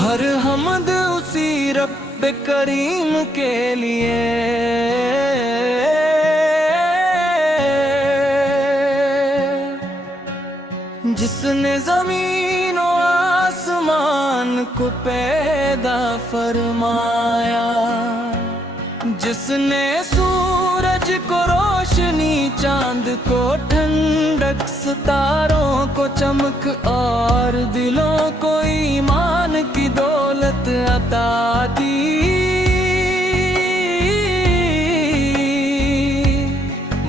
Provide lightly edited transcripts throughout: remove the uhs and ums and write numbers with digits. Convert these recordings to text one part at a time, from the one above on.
ہر حمد اسی رب کریم کے لیے جس نے زمین و آسمان کو پیدا فرمایا، جس نے سورج کو روشنی، چاند کو ٹھنڈک، ستاروں کو چمک اور دلوں کو ایمان کی دولت عطا دی۔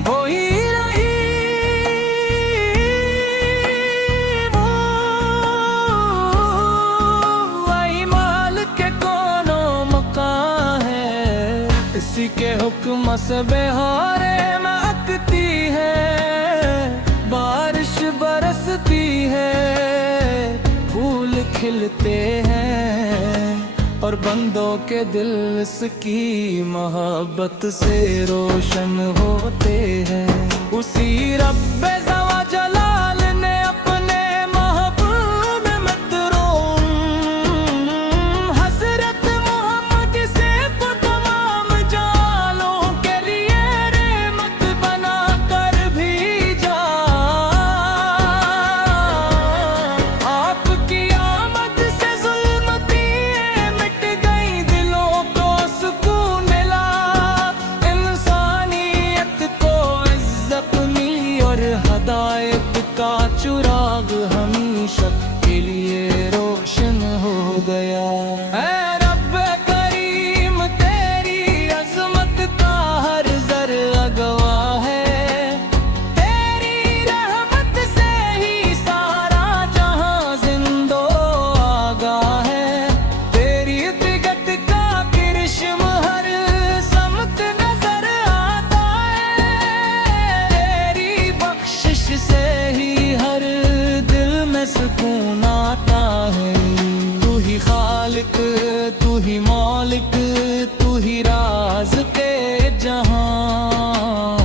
وہی رحیم، وہی مالک کون و مقام ہے، اسی کے حکم سے بہاریں مہکتی ہے، بارش برستی ہے، پھول کھلتے ہیں اور بندوں کے دل اس کی محبت سے روشن ہوتے ہیں۔ اسی رب ذو جلال نے اپنے محبوب مطروم حضرت محمد سے کو تمام جالوں کے لیے رحمت بنا کر بھیجا۔ آپ کی آمد سے ظلمتیں مٹ گئی، دلوں کو سکون ملا، انسانیت کو عزت ملی اور ہدایت کا چراغ ہمیشہ کے لیے روشن ہو گیا۔ اے رب کریم، تیری عظمت کا ہر ذرہ گواہ ہے، تیری رحمت سے ہی سارا جہاں زندہ و آگاہ ہے، تیری طاقت کا کرشم ہر سمت نظر آتا ہے، تیری بخشش سے ہی ہر دل میں سکون آتا ہے۔ تو ہی خالق، تو ہی مالک، تو ہی راز کے جہاں،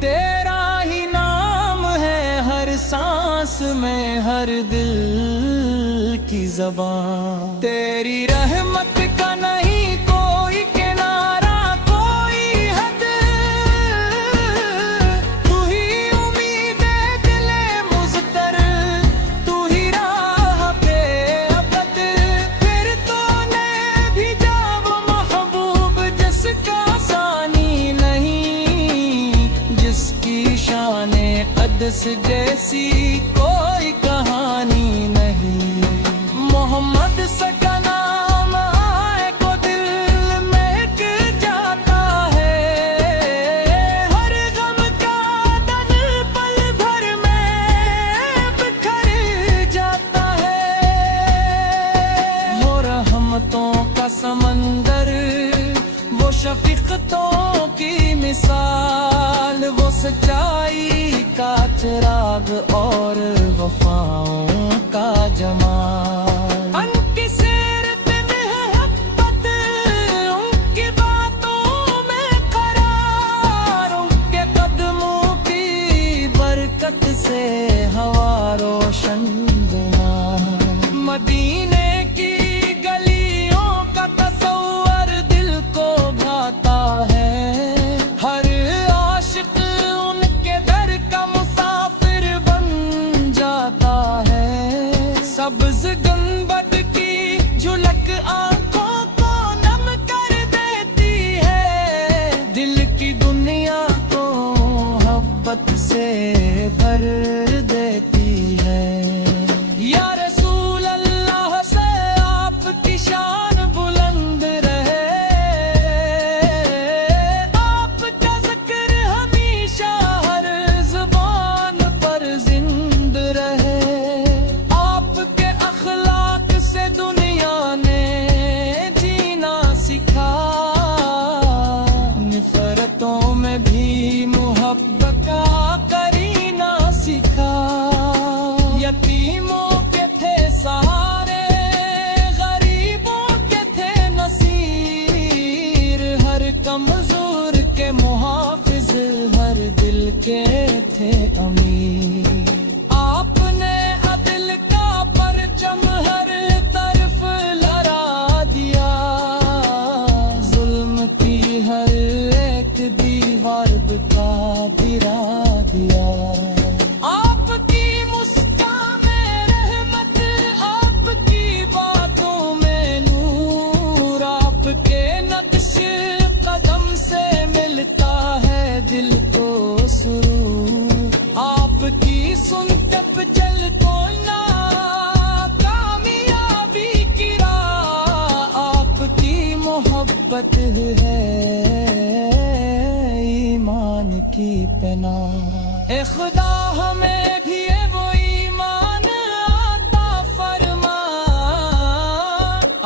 تیرا ہی نام ہے ہر سانس میں، ہر دل کی زبان۔ تیری رحمت کا نہیں کوئی کنارہ، کوئی حد، تو ہی امید دل مضطر، تو ہی راہ پہ ابد، پھر تو نے بھیجا وہ محبوب جس کا ثانی نہیں، جس کی شان قدس جیسی کوئی کہانی نہیں۔ محمد کا نام آئے کو دل مہک جاتا ہے، ہر غم کا دن پل بھر میں بکھر جاتا ہے۔ وہ رحمتوں کا سمندر، وہ شفقتوں کی مثال، وہ سچائی کا چراغ اور وفاؤں کا جمال۔ ان کی سیرت محبت، ان کی باتوں میں قرار، ان کے قدموں کی برکت سے ہوا روشن بنا۔ مدینے کی گلیوں کا تصور دل کو بھاتا ہے، ہر عاشق ان کے در کا مسافر بن جاتا ہے۔ سب दिल के थे अमीर। आपने अदिल का परचम हर तरफ लहरा दिया, जुल्म की हर एक दीवार का गिरा दिया। आपकी मुस्कान में रहमत, आपकी बातों में नूर, आपके नक्श कदम से मिलता है दिल को सुरूर। आपकी सुनतब चल को ना कामयाबी की राह, आपकी मोहब्बत है ईमान की पनाह। ए खुदा हमें भी वो ईमान आता फरमा,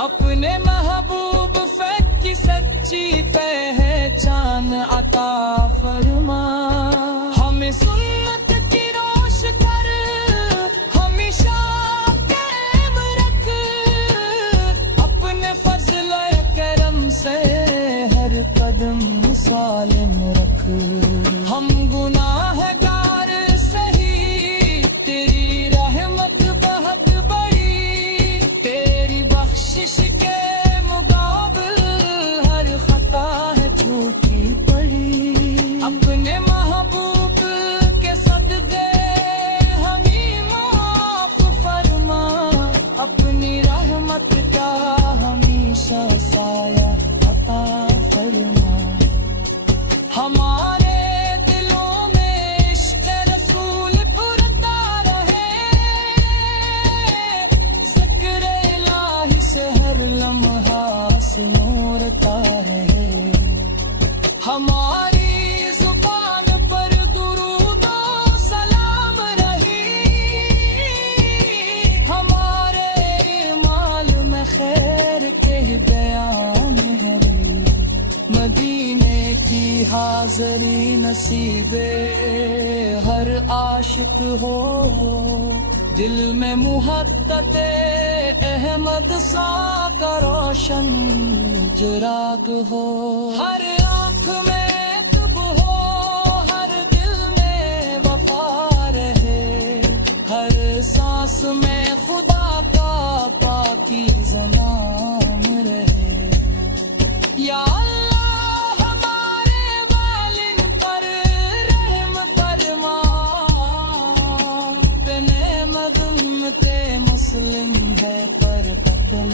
अपने महबूब फैक की सच्ची पहचान अता फरमा। हमें सुन्नत की रोश कर हमेशा कायम रख, अपने फजल करम से हर कदम सालिम रख। हम गुनाहगार सही, तेरी रहमत बहुत बड़ी, तेरी बख्शिश के मुकाबिल हर खता है छूटी पड़ी। अपने महबूब के सदक़े हमें माफ फरमा, अपनी रहमत का हमेशा साया अता फरमा। हमारे दिलों में इश्क़ रसूल फुरता रहे, ज़िक्र इलाही से हर लम्हा सुनूरता रहे। हमारी ज़ुबान पर दुरूद और सलाम रही, हमारे माल में खैर के बयान है। मदीने की हाज़री नसीबे हर आशिक हो, दिल में मुहब्बते अहमद सा का रोशन चिराग हो। हर आँख में तब हो, हर दिल में वफा रहे, हर सांस में खुदा का पाकीज़ा नाम रहे। या मुस्लिम है पर कत्ल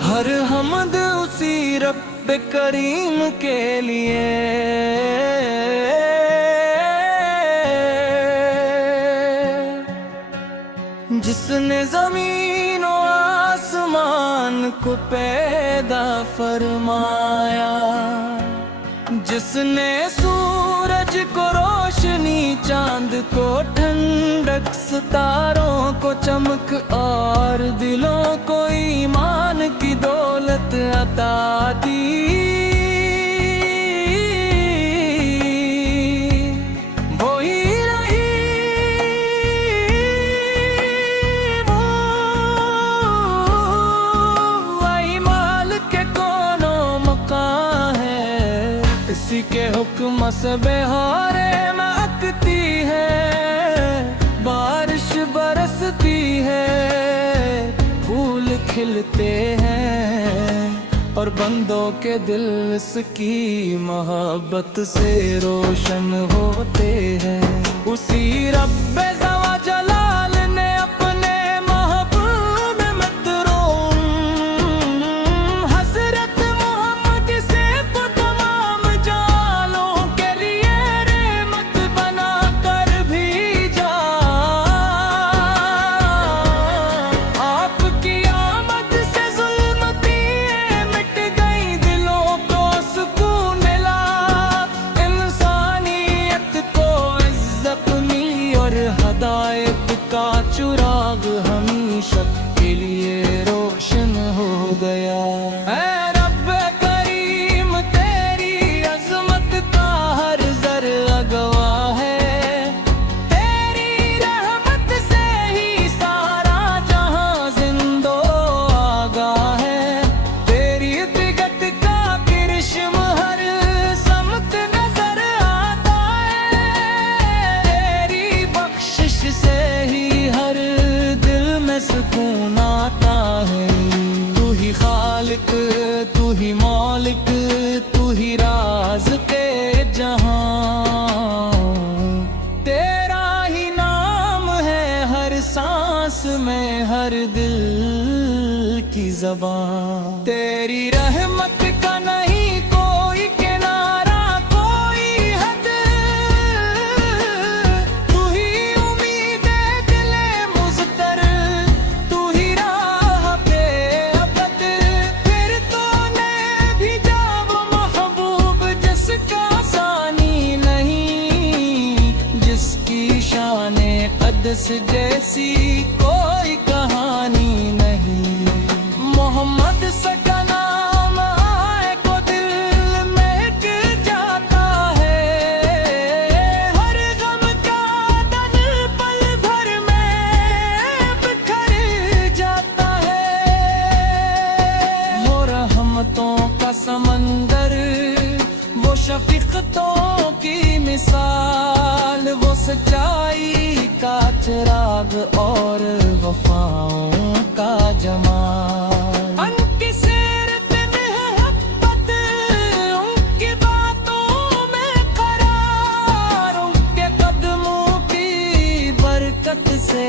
हर हमद उसी रब करीम के लिए जिसने ज़मीन और आसमान को पैदा फरमाया, जिसने सूरज को रोशनी, चांद को ठंडक, सितारों को चमक और दिलों को ईमान की दौलत अता दी। इसी के हुक्म से बहारें महकती है, बारिश बरसती है, फूल खिलते हैं और बंदों के दिल इसकी मोहब्बत से रोशन होते हैं। उसी रब्बे ज़वा जलाल ने अपने महबूब मतरूम हज़रत मोहम्मद से को तमाम जालों के लिए रहमत बना कर भेजा। आपकी आमद से ज़ुल्मतें मिट गई, दिलों को सुकून मिला, इंसानियत को इज्जत मिली और हदायत का चिराग हमेशा के लिए रोशन हो गया। ऐ रब करीम तेरी अज़मत का हर ज़र्रा गवाह है, खालिक तू ही मालिक तू ही राज के जहां तेरा ही नाम है हर सांस में हर दिल की ज़बान तेरी रहमत का नहीं कोई किनारा कोई हद तू ही उम्मीद दिले मुज़तर तू ही राह पे अबद फिर तूने भेजा वो महबूब जिसका सानी नहीं जिसकी शाने क़द्स जैसी कोई कहानी नहीं मोहम्मद का नाम आए को दिल महक जाता है हर गम का दन पल भर में बिखर जाता है वो रहमतों का समंदर वो शफीक़तों की मिसाल वो सच्चाई का चिराग और वफाओं का जमाल उनकी सीरत मोहब्बत उनकी बातों में करार उनके कदमों की बरकत से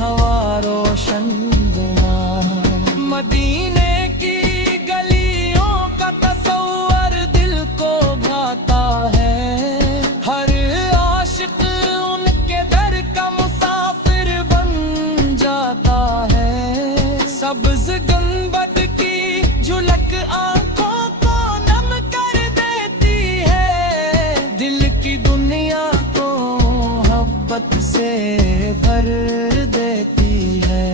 हवा रोशन मदीने की गलियों का तस्वर दिल को भाता है हर आशिक उनके दर का मुसाफिर बन जाता है सब्ज़ गुंबद की झुलक आंखों को नम कर देती है दिल की दुनिया को मोहब्बत से भर देती है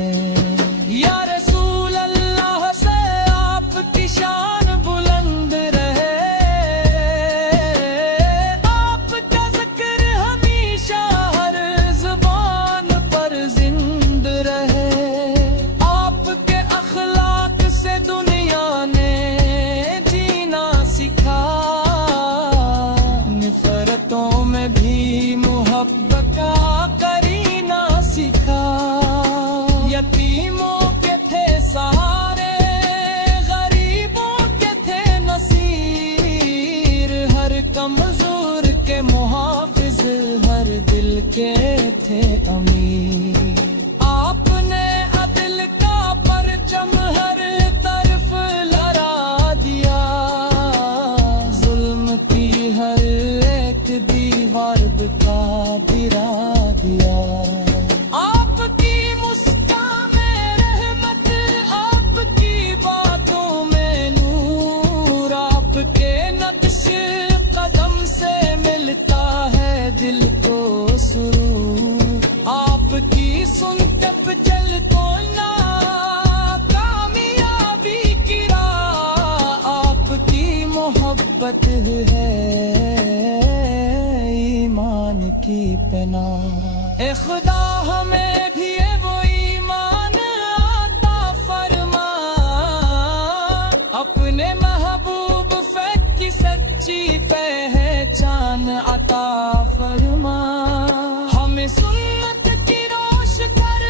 या रसूल अल्लाह से आपकी शान बुलंद रहे आपका ज़िक्र हमेशा हर ज़ुबान पर जिंद रहे आपके अखलाक से दुनिया ने जीना सिखा नफ़रतों में भी मोहब्बत का करीना सिखा यतीमों के थे सहारे गरीबों के थे नसीर हर कमजोर के मुहाफिज हर दिल के थे अमीर आपने अदल का परचम हर तरफ लहरा दिया जुल्म की हर एक दीवार का गिरा दिया आपकी मुस्कान में रहमत आपकी बातों में नूर आपके नक्श कदम से मिलता है दिल को सुरूर आपकी सुनते पे चल को ना कामयाबी की राह आपकी मोहब्बत है ईमान की पनाह ए खुदा हमें भी है वो ईमान आता फरमा अपने महबूब फैक की सच्ची पहचान अता फरमा हमें सुन्नत की रोश कर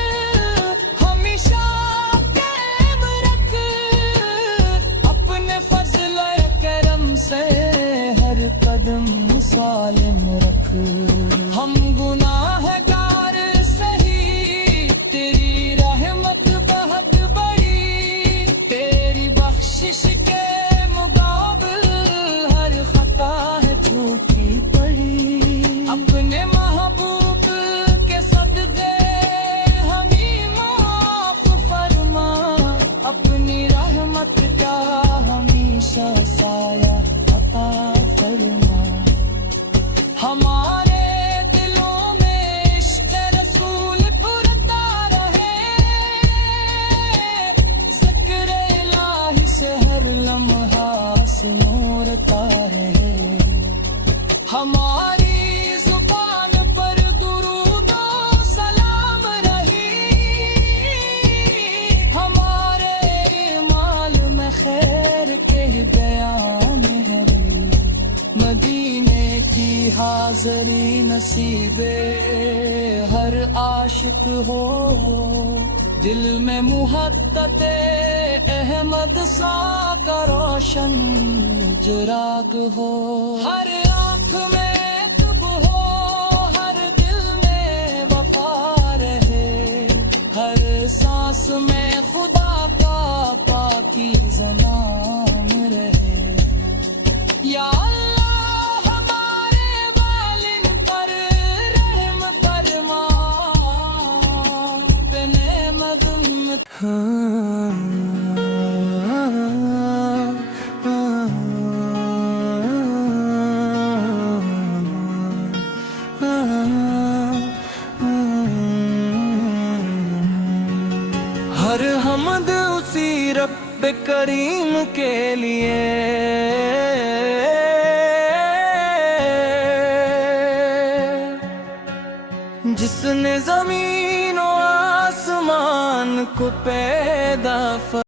हमेशा कायम रख अपने फजल करम से हर कदम सालिम रख हम गुनाहगार सही तेरी रहमत बहुत बड़ी तेरी बख्शिश के मुकाबिल हर खता है छोटी पड़ी अपने महबूब के सदक़े हमें माफ फरमा अपनी रहमत का हमेशा साया अता फरमा हमारे दिलों में इश्क़ रसूल फुरता रहे ज़िक्र इलाही से हर लम्हा सुनूरता रहे हमारी ज़ुबान पर दुरूद और सलाम रही हमारे माल में खैर के बयान में रही मदीने کی حاضری نصیبے ہر عاشق ہو، دل میں محبت احمد سا کا روشن چراغ ہو، ہر آنکھ میں تب ہو، ہر دل میں وفا رہے، ہر سانس میں خدا کا پاکیزہ نام رہے۔ یا اللہ ہمارے والد پر رحم فرما، اپنے مدمت ہر حمد اسی رب کریم کے لیے جس نے زمین و آسمان کو پیدا